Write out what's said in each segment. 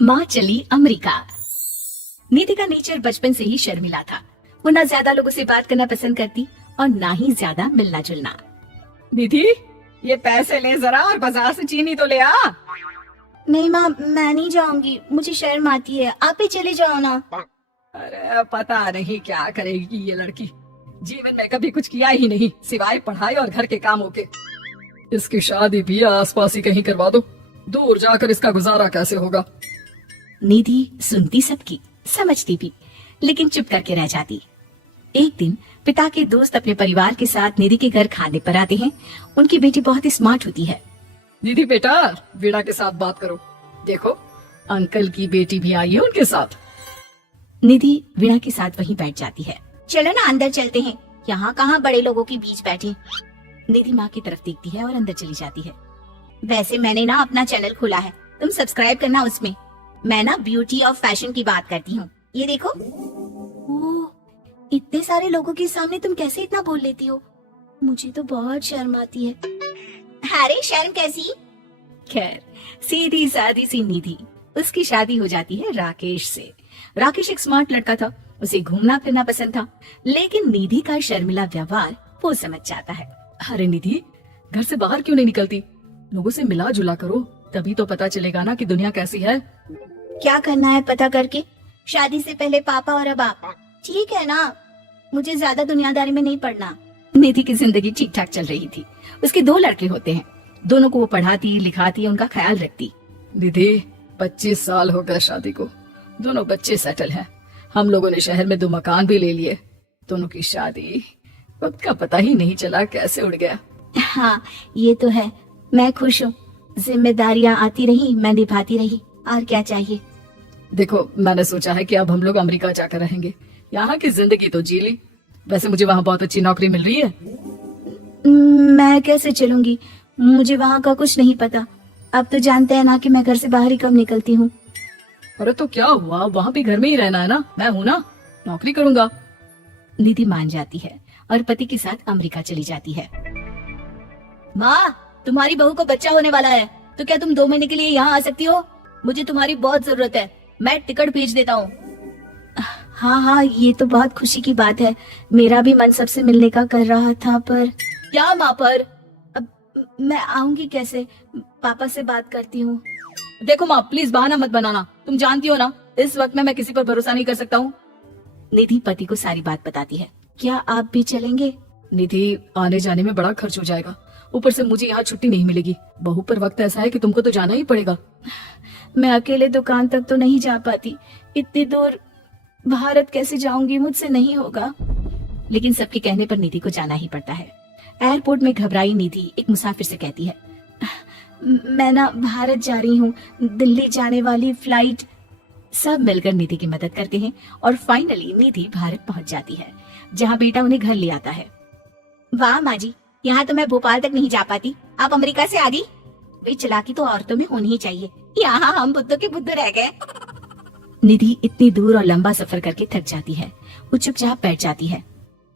माँ चली अमेरिका। निधि का नेचर बचपन से ही शर्मिला था। वो ना ज्यादा लोगों से बात करना पसंद करती और ना ही ज्यादा मिलना जुलना। निधि, ये पैसे ले जरा और बाजार से चीनी तो ले आ। नहीं माँ, मैं नहीं जाऊंगी, मुझे शर्म आती है, आप ही चले जाओ ना। अरे पता नहीं क्या करेगी ये लड़की, जीवन में कभी कुछ किया ही नहीं सिवाय पढ़ाई और घर के कामों के। इसकी शादी भी आसपास ही कहीं करवा दो, दूर जाकर इसका गुजारा कैसे होगा। निधि सुनती सबकी, समझती भी, लेकिन चुप करके रह जाती। एक दिन पिता के दोस्त अपने परिवार के साथ निधि के घर खाने पर आते हैं। उनकी बेटी बहुत ही स्मार्ट होती है। निधि बेटा, वीणा के साथ बात करो, देखो अंकल की बेटी भी आई है उनके साथ। निधि वीणा के साथ वहीं बैठ जाती है। चलो ना अंदर चलते हैं, यहाँ कहाँ बड़े लोगों के बीच बैठे। निधि माँ की तरफ देखती है और अंदर चली जाती है। वैसे मैंने ना अपना चैनल खोला है, तुम सब्सक्राइब करना उसमें। मैं ना ब्यूटी और फैशन की बात करती हूँ, ये देखो। ओह, इतने सारे लोगों के सामने तुम कैसे इतना बोल लेती हो? मुझे तो बहुत शर्म आती है। अरे शर्म कैसी। खैर, सीधी सादी सी निधि, उसकी शादी हो जाती है राकेश से। राकेश एक स्मार्ट लड़का था, उसे घूमना फिरना पसंद था, लेकिन निधि का शर्मिला व्यवहार वो समझ जाता है। अरे निधि, घर से बाहर क्यों नहीं निकलती? लोगों से मिला जुला करो, तभी तो पता चलेगा ना कि दुनिया कैसी है। क्या करना है पता करके, शादी से पहले पापा और अब आप। ठीक है ना, मुझे ज्यादा दुनियादारी में नहीं पड़ना। निधि की जिंदगी ठीक ठाक चल रही थी। उसके 2 लड़के होते हैं, दोनों को वो पढ़ाती लिखाती, उनका ख्याल रखती। निधि, 25 साल हो गए शादी को, दोनों बच्चे सेटल हैं। हम लोगों ने शहर में 2 मकान भी ले लिए। दोनों की शादी वक्त का पता ही नहीं चला कैसे उड़ गया। हाँ ये तो है, मैं खुश हूँ। जिम्मेदारियाँ आती रही, मैं निभाती रही, और क्या चाहिए। देखो, मैंने सोचा है कि अब हम लोग अमेरिका जाकर रहेंगे। यहाँ की जिंदगी तो जी ली, वैसे मुझे वहाँ बहुत अच्छी नौकरी मिल रही है। मैं कैसे चलूंगी, मुझे वहाँ का कुछ नहीं पता। अब तो जानते हैं ना कि मैं घर से बाहर ही कम निकलती हूँ। अरे तो क्या हुआ, वहाँ भी घर में ही रहना है ना, मैं हूँ ना, नौकरी करूंगा। निधि मान जाती है और पति के साथ अमेरिका चली जाती है। माँ, तुम्हारी बहू को बच्चा होने वाला है, तो क्या तुम 2 महीने के लिए यहाँ आ सकती हो? मुझे तुम्हारी बहुत जरूरत है, मैं टिकट भेज देता हूँ। हाँ हाँ, ये तो बहुत खुशी की बात है। मेरा भी मन सबसे मिलने का कर रहा था, पर क्या माँ पर? अब मैं आऊंगी कैसे? पापा से बात करती हूँ। देखो माँ, प्लीज बहाना मत बनाना, तुम जानती हो ना इस वक्त में मैं किसी पर भरोसा नहीं कर सकता हूँ। निधि पति को सारी बात बताती है। क्या आप भी चलेंगे? निधि, आने जाने में बड़ा खर्च हो जाएगा, ऊपर से मुझे यहाँ छुट्टी नहीं मिलेगी। बहू पर वक्त ऐसा है कि तुमको तो जाना ही पड़ेगा। मैं अकेले दुकान तक तो नहीं जा पाती, इतनी दूर भारत कैसे जाऊंगी, मुझसे नहीं होगा। लेकिन सबके कहने पर निधि को जाना ही पड़ता है। एयरपोर्ट में घबराई निधि एक मुसाफिर से कहती है, मैं ना भारत जा रही हूँ, दिल्ली जाने वाली फ्लाइट। सब मिलकर निधि की मदद करते हैं और फाइनली निधि भारत पहुंच जाती है, जहाँ बेटा उन्हें घर ले आता है। वाह माँ जी, यहाँ तो मैं भोपाल तक नहीं जा पाती, आप अमेरिका से आ गई। भाई चालाकी तो औरतों में होनी ही चाहिए, यहाँ हम बुद्धों के बुद्ध रह गए। निधि इतनी दूर और लंबा सफर करके थक जाती है, वो चुपचाप बैठ जाती है।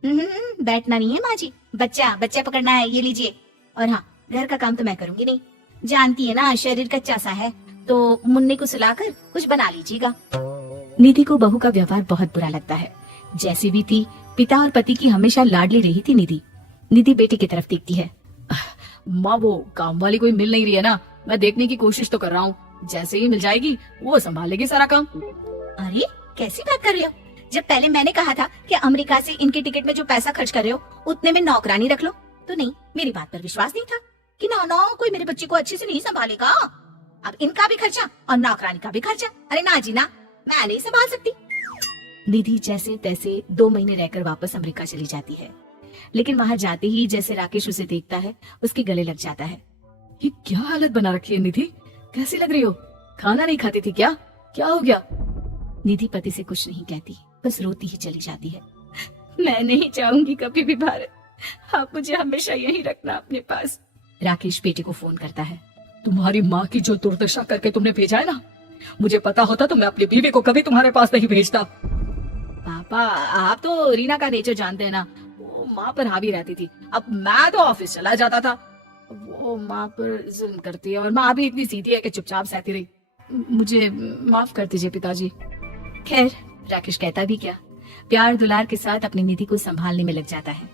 बैठना नहीं है माँ जी, बच्चा बच्चा पकड़ना है, ये लीजिए। और हाँ, घर का काम तो मैं करूंगी नहीं, जानती है ना शरीर कच्चा सा है, तो मुन्ने को सुलाकर कुछ बना लीजिएगा। निधि को बहू का व्यवहार बहुत बुरा लगता है। जैसी भी थी, पिता और पति की हमेशा लाडली रही थी निधि। निधि बेटी की तरफ देखती है। माँ, वो काम वाली कोई मिल नहीं रही है ना, मैं देखने की कोशिश तो कर रहा हूँ, जैसे ही मिल जाएगी वो संभालेगी सारा काम। अरे कैसी बात कर रहे हो, जब पहले मैंने कहा था कि अमेरिका से इनके टिकट में जो पैसा खर्च कर रहे हो उतने में नौकरानी रख लो, तो नहीं, मेरी बात पर विश्वास नहीं था कि ना कोई मेरे बच्चे को अच्छे से नहीं संभालेगा। अब इनका भी खर्चा और नौकरानी का भी खर्चा, अरे ना जी ना, मैं नहीं संभाल सकती। निधि जैसे तैसे 2 महीने रहकर वापस अमेरिका चली जाती है, लेकिन वहाँ जाते ही जैसे राकेश उसे देखता है, उसके गले लग जाता है। ये क्या हालत बना रखी है निधि, कैसी लग रही हो? खाना नहीं खाती थी क्या? क्या हो गया? निधि पति से कुछ नहीं कहती, बस रोती ही चली जाती है। मैं नहीं चाहूंगी कभी भी भारत, आप मुझे हमेशा यहीं रखना अपने पास। राकेश बेटे को फोन करता है। तुम्हारी माँ की जो दुर्दशा करके तुमने भेजा है ना, मुझे पता होता तो मैं अपनी बीवी को कभी तुम्हारे पास नहीं भेजता। पापा, आप तो रीना का नेचर जानते हैं ना, वो माँ पर हावी रहती थी, अब मैं तो ऑफिस चला जाता था। वो माँ पर जुल्म करती है और माँ भी इतनी सीधी है कि चुपचाप सहती रही। मुझे माफ कर दीजिए पिताजी। खैर, राकेश कहता भी क्या, प्यार दुलार के साथ अपनी निधि को संभालने में लग जाता है।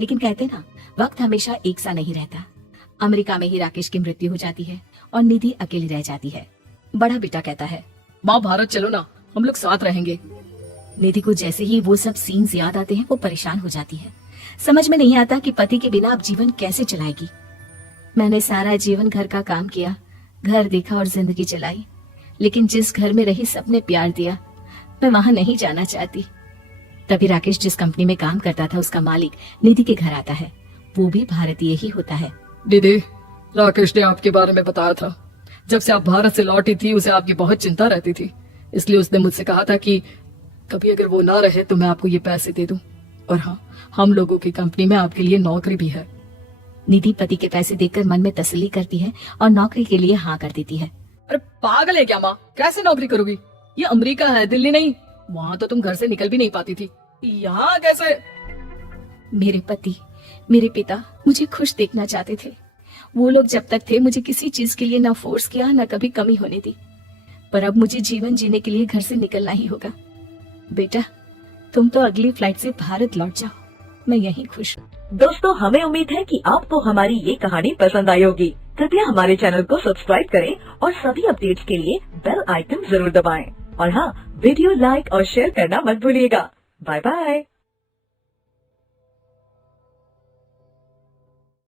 लेकिन कहते ना, वक्त हमेशा एक सा नहीं रहता। अमेरिका में ही राकेश की मृत्यु हो जाती है और निधि अकेली रह जाती है। बड़ा बेटा कहता है, माँ भारत चलो ना, हम लोग साथ रहेंगे। निधि को जैसे ही वो सब सीन्स याद आते हैं वो परेशान हो जाती है। समझ में नहीं आता कि पति के बिना अब जीवन कैसे चलाएगी। मैंने सारा जीवन घर का काम किया, घर देखा और जिंदगी चलाई, लेकिन जिस घर में रही सबने प्यार दिया, मैं वहां नहीं जाना चाहती। तभी राकेश जिस कंपनी में काम करता था उसका मालिक निधि के घर आता है। वो भी भारतीय ही होता है। दीदी, राकेश ने आपके बारे में बताया था। जब से आप भारत से लौटी थी उसे आपकी बहुत चिंता रहती थी, इसलिए उसने मुझसे कहा था कि कभी अगर वो ना रहे तो मैं आपको ये पैसे दे दूं। और हाँ, हम लोगों की कंपनी में आपके लिए नौकरी भी है। निधि पति के पैसे देखकर मन में तसल्ली करती है और नौकरी के लिए हाँ कर देती है। अरे पागल है क्या माँ, कैसे नौकरी करोगी? ये अमेरिका है, दिल्ली नहीं। वहाँ तो तुम घर से निकल भी नहीं पाती थी, यहाँ कैसे? मेरे पति, मेरे पिता मुझे खुश देखना चाहते थे। वो लोग जब तक थे मुझे किसी चीज के लिए ना फोर्स किया, ना कभी कमी होने दी। पर अब मुझे जीवन जीने के लिए घर से निकलना ही होगा। बेटा, तुम तो अगली फ्लाइट से भारत लौट जाओ, मैं यहीं खुश हूँ। दोस्तों, हमें उम्मीद है कि आपको हमारी ये कहानी पसंद आई होगी। कृपया हमारे चैनल को सब्सक्राइब करें और सभी अपडेट्स के लिए बेल आइकन जरूर दबाएं। और हाँ, वीडियो लाइक और शेयर करना मत भूलिएगा। Bye bye.